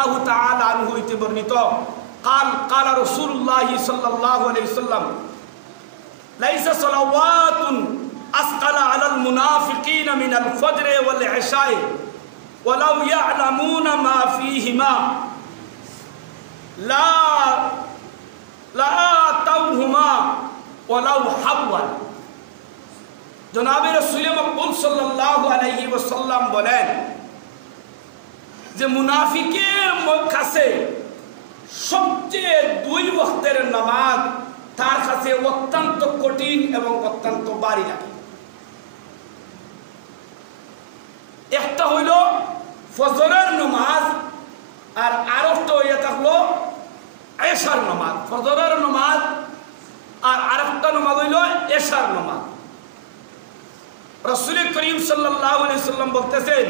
রাদিয়াল্লাহু তাআলা আনহু হইতে বর্ণিত قال رسول الله صلى الله عليه وسلم ليس صلوات أثقل على المنافقين من الفجر والعشاء ولو يعلمون ما فيهما لا آتوهما ولو حبوا জনাবে রাসূল মকবুল সাল্লাল্লাহু আলাইহি ওয়াসাল্লাম বলেন যে মুনাফিকের কাছে সবচেয়ে দুই ওয়াক্তের নামাজ তার কাছে অত্যন্ত কঠিন এবং অত্যন্ত ভারী লাগে। একটা হইল ফজরের নামাজ আর আরেকটা হইয়া থাকলো এশার নামাজ। ফজরের নামাজ আর আরেকটা নামাজ হইল এশার নামাজ। রাসূল করিম সাল্লাল্লাহু আলাইহি সাল্লাম বলতেছেন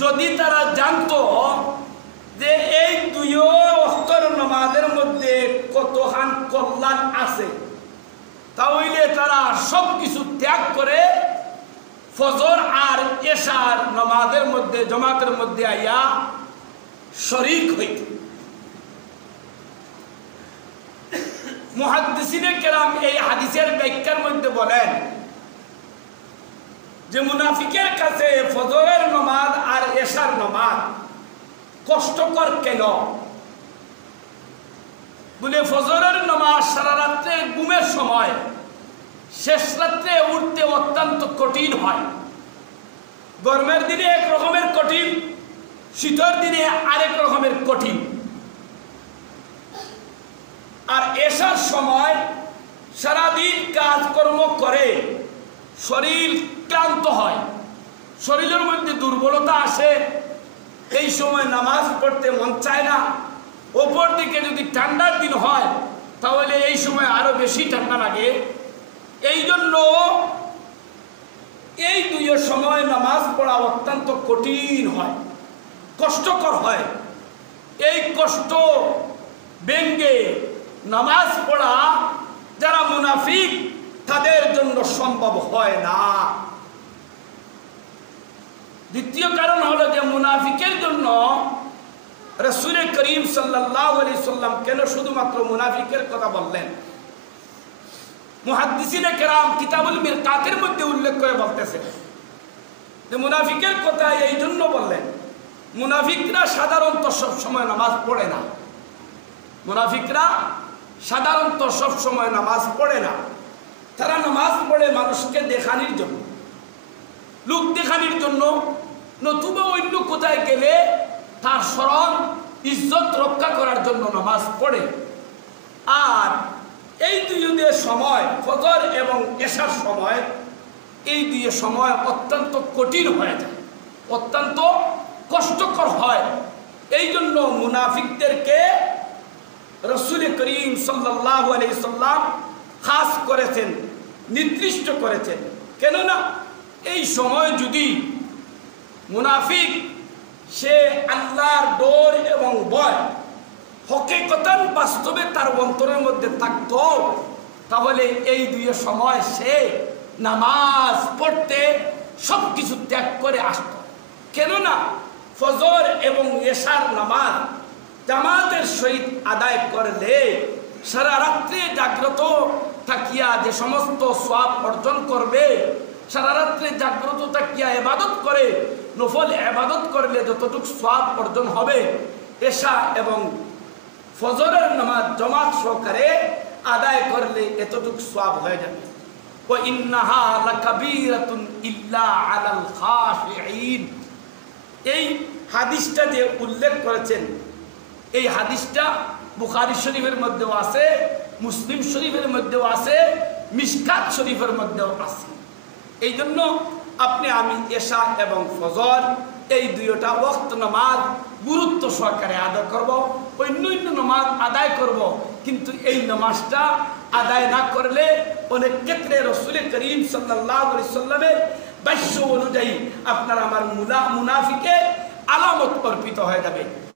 যদি তারা জানতো যে এই দুই ওয়াক্তের নামাজের মধ্যে কতখান কল্যাণ আছে তাহলে তারা সব কিছু ত্যাগ করে ফজর আর এশার নামাজের মধ্যে জামাতের মধ্যে আইয়া শরীক হইত। মুহাদ্দিসিনে কেরাম এই হাদিসের ব্যাখ্যার মধ্যে বলেন যে মুনাফিকের কাছে ফজরের নামাজ আর এশার নামাজ কষ্টকর কেন বলে ফজরের নামাজ সারা রাত্রে ঘুমের সময় শেষ রাত্রে উঠতে অত্যন্ত কঠিন হয়। গরমের দিনে এক রকমের কঠিন, শীতের দিনে আরেক রকমের কঠিন। আর এশার সময় সারাদিন কাজকর্ম করে শরীর ক্লান্ত হয়, শরীরের মধ্যে দুর্বলতা আসে, এই সময় নামাজ পড়তে মন চায় না। ওপর দিকে যদি ঠান্ডার দিন হয় তাহলে এই সময় আরো বেশি ঠান্ডা লাগে। এই জন্য এই দুই সময় নামাজ পড়া অত্যন্ত কঠিন হয়, কষ্টকর হয়। এই কষ্ট ব্যঙ্গে নামাজ পড়া যারা মুনাফিক তাদের জন্য সম্ভব হয় না। দ্বিতীয় কারণ হলো যে মুনাফিকের জন্য রাসূল করিম সাল্লাল্লাহু আলাইহি সাল্লাম কেন শুধুমাত্র মুনাফিকের কথা বললেন? মুহাদ্দিসিনে কেরাম কিতাবুল মিরকাতের মধ্যে উল্লেখ করে বলতেছে যে মুনাফিকের কথা এই জন্য বললেন, মুনাফিকরা সাধারণত সব সময় নামাজ পড়ে না। মুনাফিকরা সাধারণত সব সময় নামাজ পড়ে না। তারা নামাজ পড়ে মানুষকে দেখানোর জন্য, লোক দেখানোর জন্য, নতুবা অন্য কোথায় গেলে তার শরম ইজ্জত রক্ষা করার জন্য নামাজ পড়ে। আর এই দুই সময় ফজর এবং এশার সময়, এই দুই সময় অত্যন্ত কঠিন হয়ে যায়, অত্যন্ত কষ্টকর হয়। এই জন্য মুনাফিকদেরকে রাসূল করিম সাল্লাল্লাহু আলাইহি সাল্লাম খাস করেছেন, নির্দিষ্ট করেছেন। কেননা এই সময় যদি মুনাফিক সে আল্লাহর ডর এবং ভয় হকিকতান বাস্তবে তার অন্তরের মধ্যে থাকতো তাহলে এই দুই সময় সে নামাজ পড়তে সব কিছু ত্যাগ করে আসত। কেননা ফজর এবং এশার নামাজ জামাতের সহিত আদায় করলে সারা রাত্রে জাগ্রত থাকিয়া যে সমস্ত সওয়াব অর্জন করবে, সারা রাত্রে জাগ্রত থাকিয়া ইবাদত করে নফল ইবাদত করলে যতটুকু সওয়াব অর্জন হবে, এশা এবং ফজরের নামাজ জামাত সহকারে আদায় করলে এতটুকু সওয়াব হয়ে যাবে। ওয়া ইন্নাহা লাকাবীরাতুন ইল্লা আলাল খাশিঈন। এই হাদিসটা যে উল্লেখ করেছেন, এই হাদিসটা বুখারী শরীফের মধ্যেও আছে, মুসলিম শরীফের মধ্যেও আছে, মিশকাত শরীফের মধ্যেও আছে। এই জন্য আপনি আমি এশা এবং ফজর এই দুইটা ওয়াক্ত নামাজ গুরুত্ব সহকারে আদায় করব, অন্য নামাজ আদায় করব। কিন্তু এই নামাজটা আদায় না করলে অনেক ক্ষেত্রে রাসূল করিম সাল্লাল্লাহু আলাইহি সাল্লামের বাক্য অনুযায়ী আপনার আমার মুনাফিকের আলামত অর্পিত হয়ে যাবে।